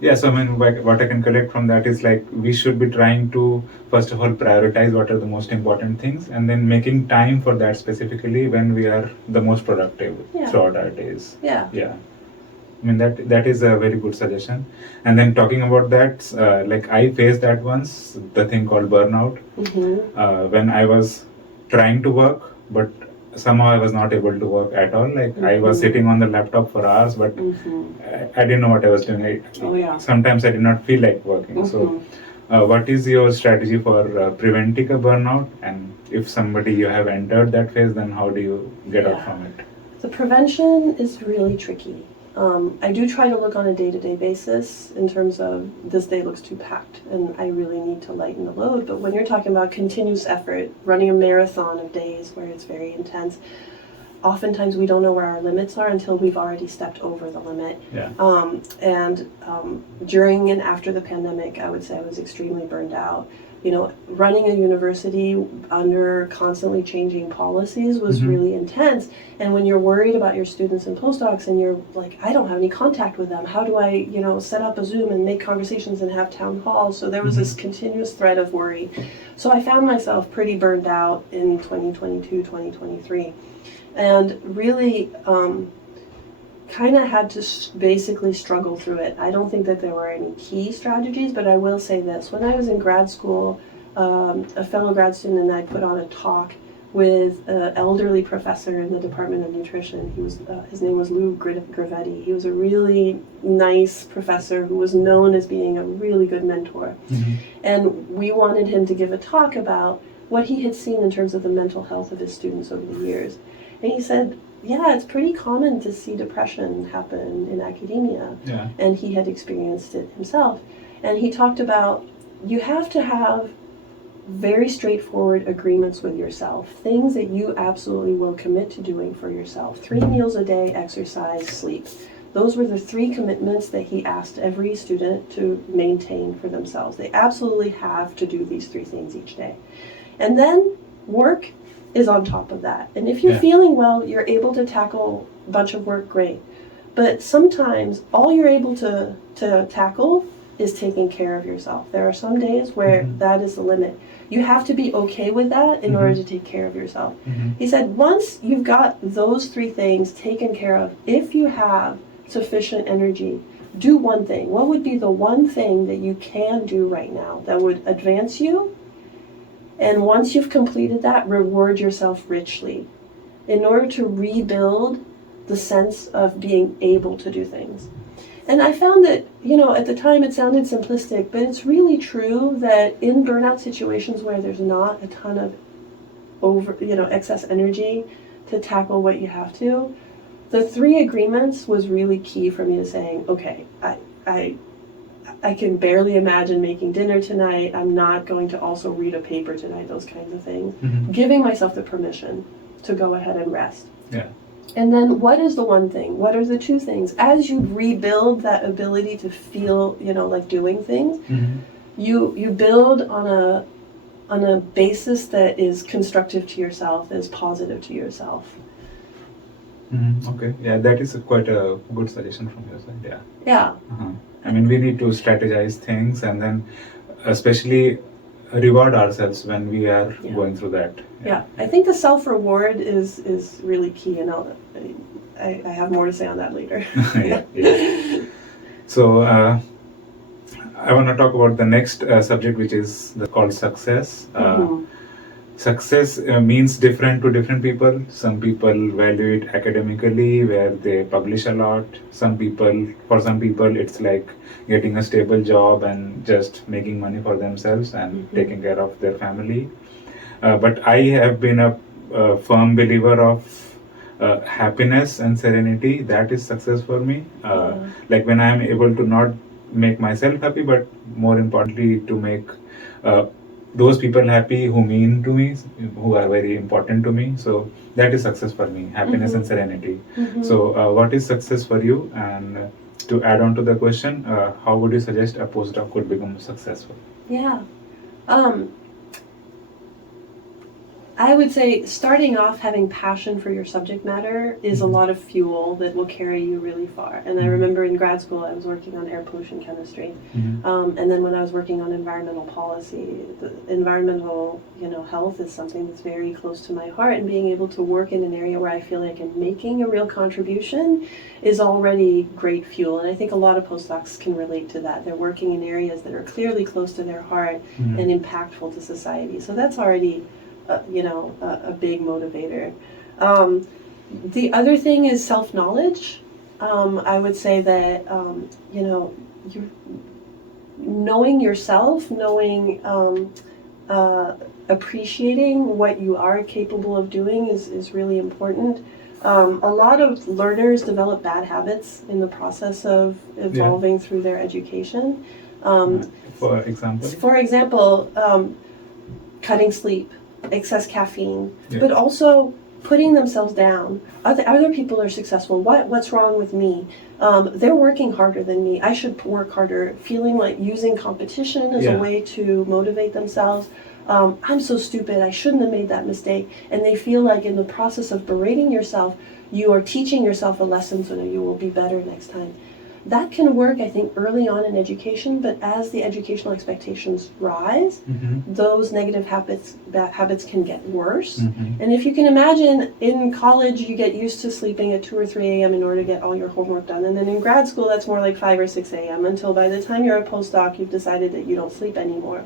Yeah, so I mean, what I can collect from that is like we should be trying to, first of all, prioritize what are the most important things, and then making time for that specifically when we are the most productive throughout our days. Yeah. I mean, that is a very good suggestion. And then talking about that, like I faced that once, the thing called burnout, when I was trying to work, but somehow I was not able to work at all. Like I was sitting on the laptop for hours, but I didn't know what I was doing. Sometimes I did not feel like working. So what is your strategy for preventing a burnout? And if somebody you have entered that phase, then how do you get out from it? The prevention is really tricky. I do try to look on a day-to-day basis in terms of this day looks too packed and I really need to lighten the load. But when you're talking about continuous effort, running a marathon of days where it's very intense, oftentimes we don't know where our limits are until we've already stepped over the limit. During and after the pandemic, I would say I was extremely burned out. running a university under constantly changing policies was really intense. And when you're worried about your students and postdocs and you're like, I don't have any contact with them, how do I, set up a Zoom and make conversations and have town halls? So there was this continuous thread of worry. So I found myself pretty burned out in 2022, 2023, and really kind of had to basically struggle through it. I don't think that there were any key strategies, but I will say this. When I was in grad school, a fellow grad student and I put on a talk with an elderly professor in the Department of Nutrition. His name was Lou Gravetti. He was a really nice professor who was known as being a really good mentor. And we wanted him to give a talk about what he had seen in terms of the mental health of his students over the years. And he said, yeah, it's pretty common to see depression happen in academia. Yeah. And he had experienced it himself. And he talked about you have to have very straightforward agreements with yourself, things that you absolutely will commit to doing for yourself. 3 meals a day, exercise, sleep. Those were the 3 commitments that he asked every student to maintain for themselves. They absolutely have to do these 3 things each day. And then work is on top of that. And if you're feeling well, you're able to tackle a bunch of work, great. But sometimes all you're able to tackle is taking care of yourself. There are some days where that is the limit. You have to be okay with that in order to take care of yourself. He said, once you've got those 3 things taken care of, if you have sufficient energy, do one thing. What would be the one thing that you can do right now that would advance you? And once you've completed that, reward yourself richly in order to rebuild the sense of being able to do things. And I found that, at the time it sounded simplistic, but it's really true that in burnout situations where there's not a ton of excess energy to tackle what you have to, the 3 agreements was really key for me to saying, okay, I can barely imagine making dinner tonight. I'm not going to also read a paper tonight, those kinds of things. Giving myself the permission to go ahead and rest. Yeah. And then what is the one thing? What are the 2 things? As you rebuild that ability to feel, like doing things, you build on a basis that is constructive to yourself, that is positive to yourself. Okay. Yeah, that is quite a good suggestion from your side. Yeah. Yeah. I mean, we need to strategize things and then especially reward ourselves when we are going through that. Yeah, I think the self-reward is really key, and I have more to say on that later. Yeah. So I want to talk about the next subject, which is called success. Success means different to different people. Some people value it academically, where they publish a lot. For some people, it's like getting a stable job and just making money for themselves and taking care of their family. But I have been a firm believer of happiness and serenity. That is success for me. Like when I am able to not make myself happy, but more importantly, to make those people happy who mean to me, who are very important to me. So that is success for me, happiness and serenity. So what is success for you? And to add on to the question, how would you suggest a postdoc could become successful? Yeah. I would say starting off having passion for your subject matter is a lot of fuel that will carry you really far. And I remember in grad school I was working on air pollution chemistry. And then when I was working on environmental policy, the environmental health is something that's very close to my heart, and being able to work in an area where I feel like I'm making a real contribution is already great fuel. And I think a lot of postdocs can relate to that. They're working in areas that are clearly close to their heart and impactful to society. So that's already a big motivator. The other thing is self-knowledge. I would say that, you're knowing yourself, appreciating what you are capable of doing is really important. A lot of learners develop bad habits in the process of evolving through their education. For example? Cutting sleep, excess caffeine, but also putting themselves down. Other people are successful. What's wrong with me? They're working harder than me. I should work harder. Feeling like using competition as a way to motivate themselves. I'm so stupid. I shouldn't have made that mistake. And they feel like in the process of berating yourself, you are teaching yourself a lesson so that you will be better next time. That can work, I think, early on in education, but as the educational expectations rise, those negative habits can get worse. And if you can imagine, in college, you get used to sleeping at 2 or 3 a.m. in order to get all your homework done. And then in grad school, that's more like 5 or 6 a.m. until by the time you're a postdoc, you've decided that you don't sleep anymore.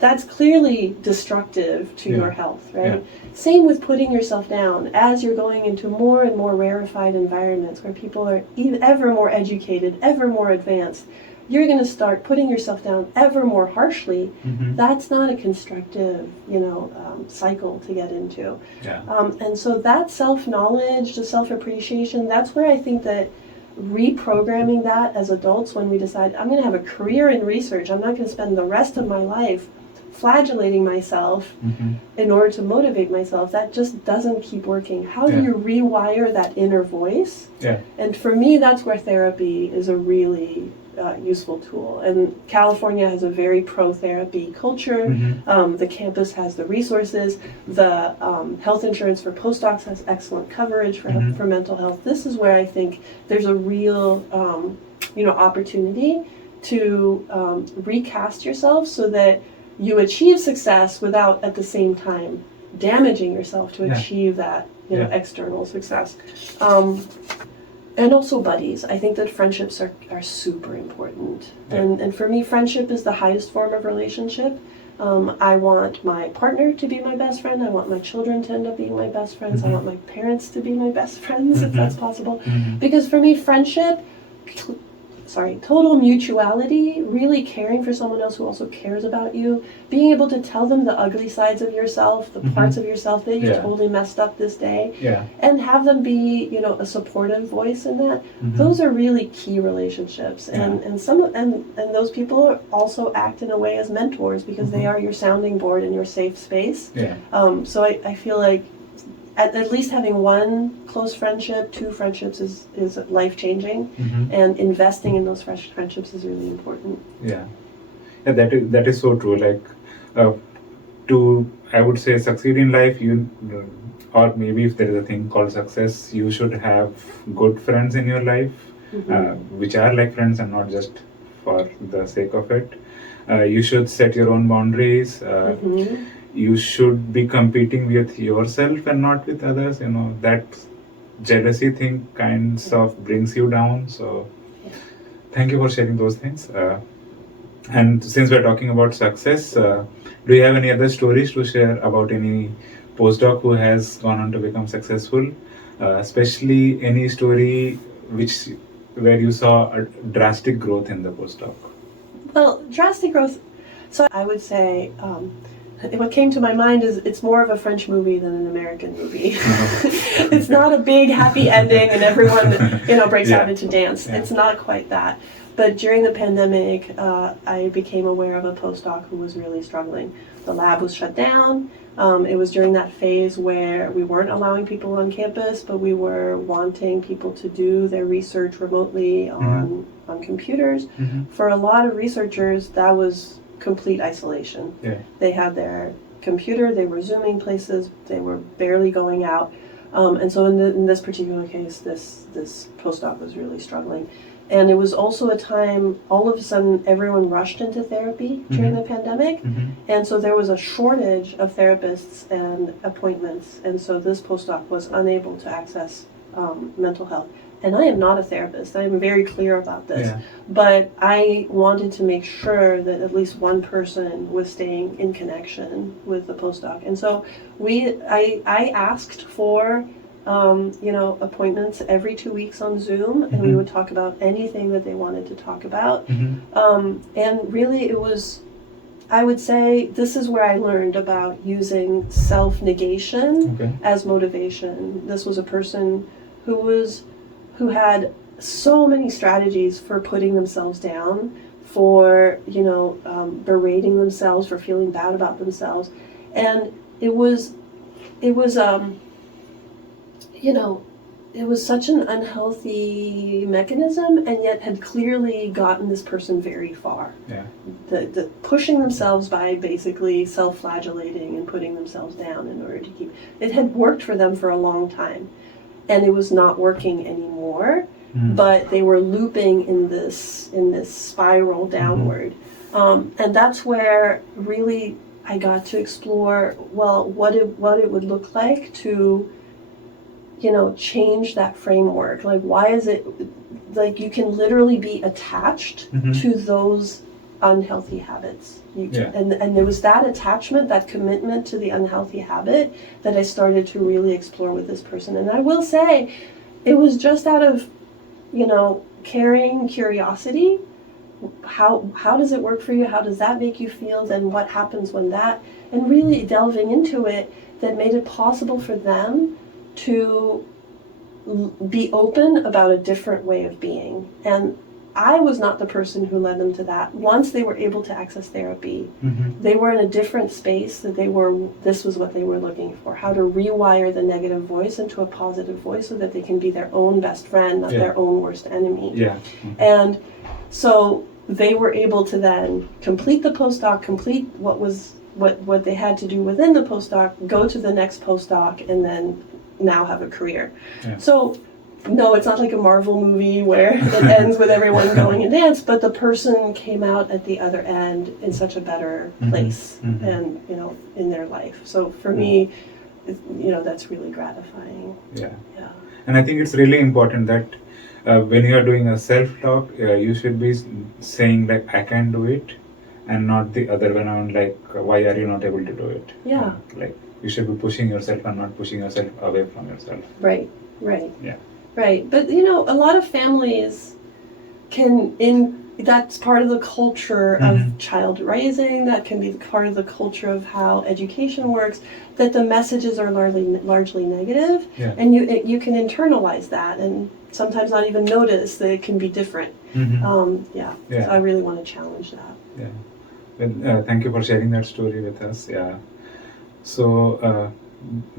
That's clearly destructive to your health, right? Same with putting yourself down. As you're going into more and more rarefied environments where people are ever more educated, ever more advanced, you're going to start putting yourself down ever more harshly. That's not a constructive, cycle to get into. And so that self-knowledge, the self-appreciation, that's where I think that reprogramming that as adults, when we decide, I'm going to have a career in research, I'm not going to spend the rest of my life flagellating myself in order to motivate myself, that just doesn't keep working. How do you rewire that inner voice? And for me, that's where therapy is a really useful tool. And California has a very pro-therapy culture. The campus has the resources. The health insurance for postdocs has excellent coverage for mental health. This is where I think there's a real opportunity to recast yourself so that you achieve success without at the same time damaging yourself to achieve that external success. And also buddies. I think that friendships are super important. And for me, friendship is the highest form of relationship. I want my partner to be my best friend. I want my children to end up being my best friends. I want my parents to be my best friends, if that's possible. Because for me, friendship, total mutuality, really caring for someone else who also cares about you, being able to tell them the ugly sides of yourself, the parts of yourself that you totally messed up this day, and have them be, a supportive voice in that. Those are really key relationships, and those people also act in a way as mentors because they are your sounding board and your safe space. So I feel like at least having one close friendship, 2 friendships is life-changing, and investing in those fresh friendships is really important. That is so true. Like, to, I would say, succeed in life, or maybe if there is a thing called success, you should have good friends in your life, which are like friends and not just for the sake of it. You should set your own boundaries. You should be competing with yourself and not with others. That jealousy thing kinds of brings you down. So thank you for sharing those things. And since we're talking about success, do you have any other stories to share about any postdoc who has gone on to become successful? Especially any story where you saw a drastic growth in the postdoc? Well, drastic growth. So I would say, what came to my mind is it's more of a French movie than an American movie. It's not a big happy ending and everyone breaks out into dance. It's not quite that. But during the pandemic, I became aware of a postdoc who was really struggling. The lab was shut down. It was during that phase where we weren't allowing people on campus, but we were wanting people to do their research remotely on computers. For a lot of researchers, that was complete isolation. They had their computer, they were Zooming places, they were barely going out. And so in this particular case, this postdoc was really struggling. And it was also a time, all of a sudden, everyone rushed into therapy during the pandemic. And so there was a shortage of therapists and appointments. And so this postdoc was unable to access mental health. And I am not a therapist. I am very clear about this. But I wanted to make sure that at least one person was staying in connection with the postdoc. And so I asked for appointments every 2 weeks on Zoom, and we would talk about anything that they wanted to talk about. And really it was, I would say, this is where I learned about using self-negation as motivation. This was a person who had so many strategies for putting themselves down, for berating themselves, for feeling bad about themselves, and it was you know, it was such an unhealthy mechanism, and yet had clearly gotten this person very far. Yeah. The pushing themselves by basically self-flagellating and putting themselves down in order to keep it had worked for them for a long time, and it was not working anymore. But they were looping in this spiral downward, and that's where really I got to explore what it would look like to, you know, change that framework. Like, why is it like you can literally be attached to those unhealthy habits? And there was that attachment, that commitment to the unhealthy habit that I started to really explore with this person. And I will say, it was just out of, you know, caring curiosity. How does it work for you? How does that make you feel? Then what happens when that? And really delving into it, that made it possible for them to be open about a different way of being. And I was not the person who led them to that. Once they were able to access therapy, they were in a different space that this was what they were looking for, how to rewire the negative voice into a positive voice so that they can be their own best friend, not their own worst enemy. And so they were able to then complete the postdoc, complete what they had to do within the postdoc, go to the next postdoc, and then now have a career. So no, it's not like a Marvel movie where it ends with everyone going and dance, but the person came out at the other end in such a better place and, you know, in their life. So for me, you know, that's really gratifying. Yeah. And I think it's really important that when you are doing a self-talk, you should be saying like, I can do it, and not the other way around, like, why are you not able to do it? Like, you should be pushing yourself and not pushing yourself away from yourself. Right. But, you know, a lot of families that's part of the culture of child raising, that can be part of the culture of how education works, that the messages are largely negative, and you can internalize that and sometimes not even notice that it can be different. So I really want to challenge that. Well, thank you for sharing that story with us. So,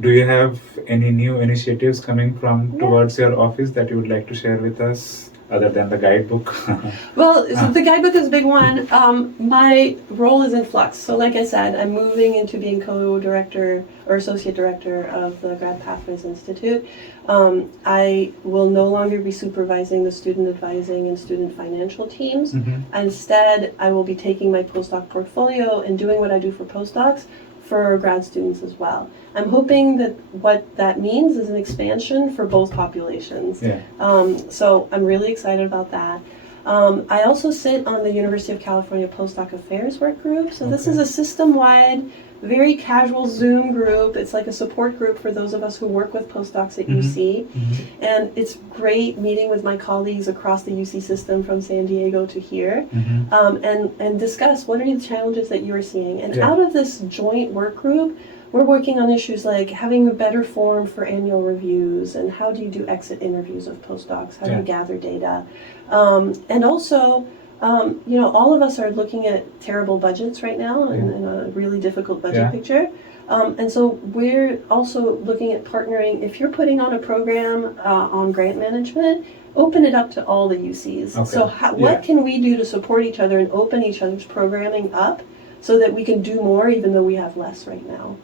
do you have any new initiatives coming towards your office that you would like to share with us, other than the guidebook? Well, so the guidebook is a big one. My role is in flux. So like I said, I'm moving into being co-director or associate director of the Grad Pathways Institute. I will no longer be supervising the student advising and student financial teams. Instead, I will be taking my postdoc portfolio and doing what I do for postdocs for grad students as well. I'm hoping that what that means is an expansion for both populations. So I'm really excited about that. I also sit on the University of California Postdoc Affairs work group. So this is a system-wide, very casual Zoom group. It's like a support group for those of us who work with postdocs at UC. And it's great meeting with my colleagues across the UC system from San Diego to here, and discuss what are the challenges that you're seeing. And out of this joint work group, we're working on issues like having a better form for annual reviews, and how do you do exit interviews of postdocs, how do you gather data, and also you know, all of us are looking at terrible budgets right now and a really difficult budget picture. And so we're also looking at partnering. If you're putting on a program on grant management, open it up to all the UCs. So what can we do to support each other and open each other's programming up so that we can do more even though we have less right now?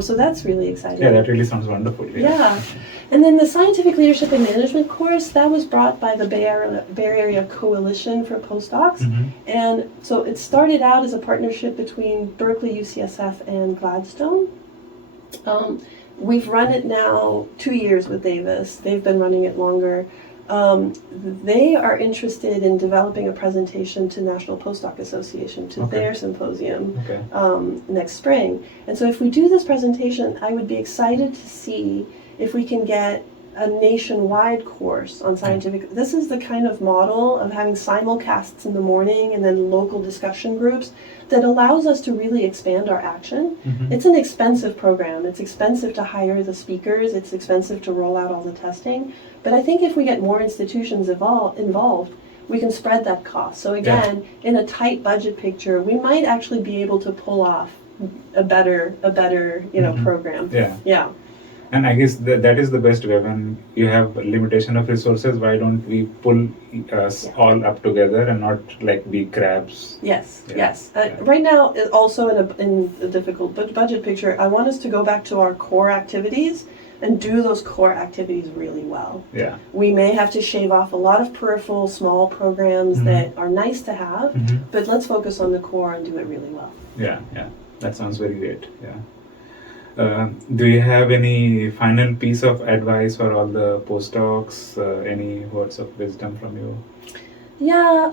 So that's really exciting. That really sounds wonderful. And then the Scientific Leadership and Management course, that was brought by the Bay Area Coalition for Postdocs. And so it started out as a partnership between Berkeley, UCSF, and Gladstone. We've run it now 2 years with Davis. They've been running it longer. They are interested in developing a presentation to National Postdoc Association, to their symposium next spring. And so if we do this presentation, I would be excited to see if we can get a nationwide course on scientific. This is the kind of model of having simulcasts in the morning and then local discussion groups that allows us to really expand our action. It's an expensive program. It's expensive to hire the speakers. It's expensive to roll out all the testing. But I think if we get more institutions involved, we can spread that cost. So again, in a tight budget picture, we might actually be able to pull off a better program. And I guess that is the best way. When you have a limitation of resources, why don't we pull us all up together and not like be crabs? Yes, Yeah. yes. Yeah. Right now, also in a difficult budget picture, I want us to go back to our core activities and do those core activities really well. Yeah. We may have to shave off a lot of peripheral small programs that are nice to have, but let's focus on the core and do it really well. Yeah, yeah. That sounds very great. Yeah. Do you have any final piece of advice for all the postdocs? Any words of wisdom from you? Yeah,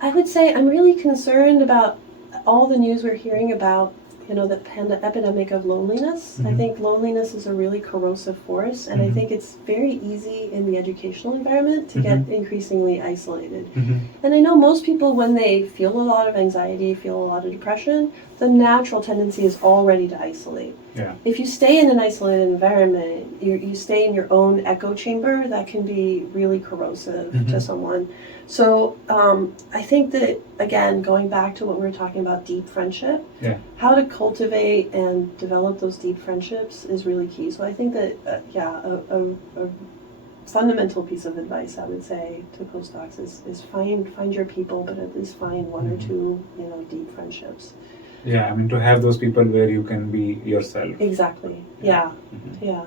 I would say I'm really concerned about all the news we're hearing about, the epidemic of loneliness. I think loneliness is a really corrosive force, and I think it's very easy in the educational environment to get increasingly isolated. And I know most people, when they feel a lot of anxiety, feel a lot of depression, the natural tendency is already to isolate. Yeah. If you stay in an isolated environment, you stay in your own echo chamber, that can be really corrosive to someone. So I think that, again, going back to what we were talking about, deep friendship, how to cultivate and develop those deep friendships is really key. So I think that, a fundamental piece of advice I would say to postdocs is find your people, but at least find one or two, deep friendships. Yeah, I mean, to have those people where you can be yourself. Exactly. Yeah. Yeah.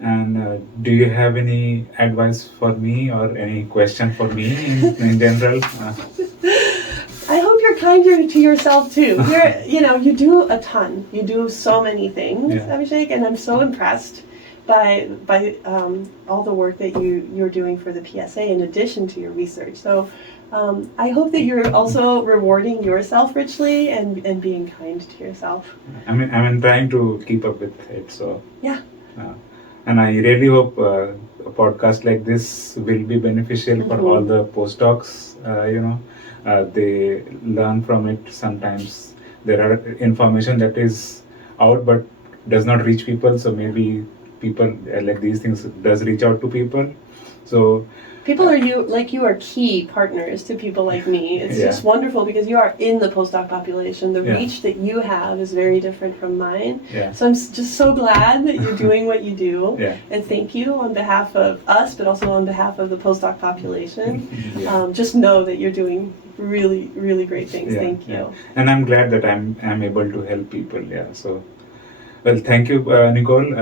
And do you have any advice for me or any question for me in general? I hope you're kinder to yourself too. You do a ton. You do so many things, Abhishek, and I'm so impressed by all the work that you're doing for the PSA in addition to your research. So I hope that you're also rewarding yourself richly and being kind to yourself. I'm trying to keep up with it. So yeah. And I really hope a podcast like this will be beneficial for all the postdocs. They learn from it. Sometimes there are information that is out but does not reach people. So maybe people like these things does reach out to people. So people you are key partners to people like me. It's just wonderful because you are in the postdoc population. The reach that you have is very different from mine. So I'm just so glad that you're doing what you do. And thank you on behalf of us, but also on behalf of the postdoc population. Just know that you're doing really, really great things. Thank you. And I'm glad that I'm able to help people. So. Well, thank you, Nicole.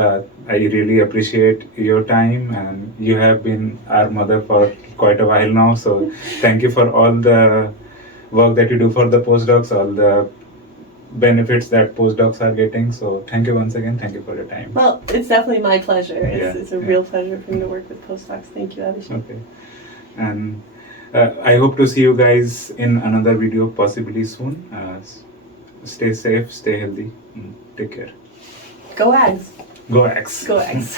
I really appreciate your time, and you have been our mother for quite a while now. So thank you for all the work that you do for the postdocs, all the benefits that postdocs are getting. So thank you once again. Thank you for your time. Well, it's definitely my pleasure. It's a real pleasure for me to work with postdocs. Thank you, Abhishek. Okay. And I hope to see you guys in another video possibly soon. Stay safe, stay healthy, take care. Go Ags. Go Ags. Go Ags.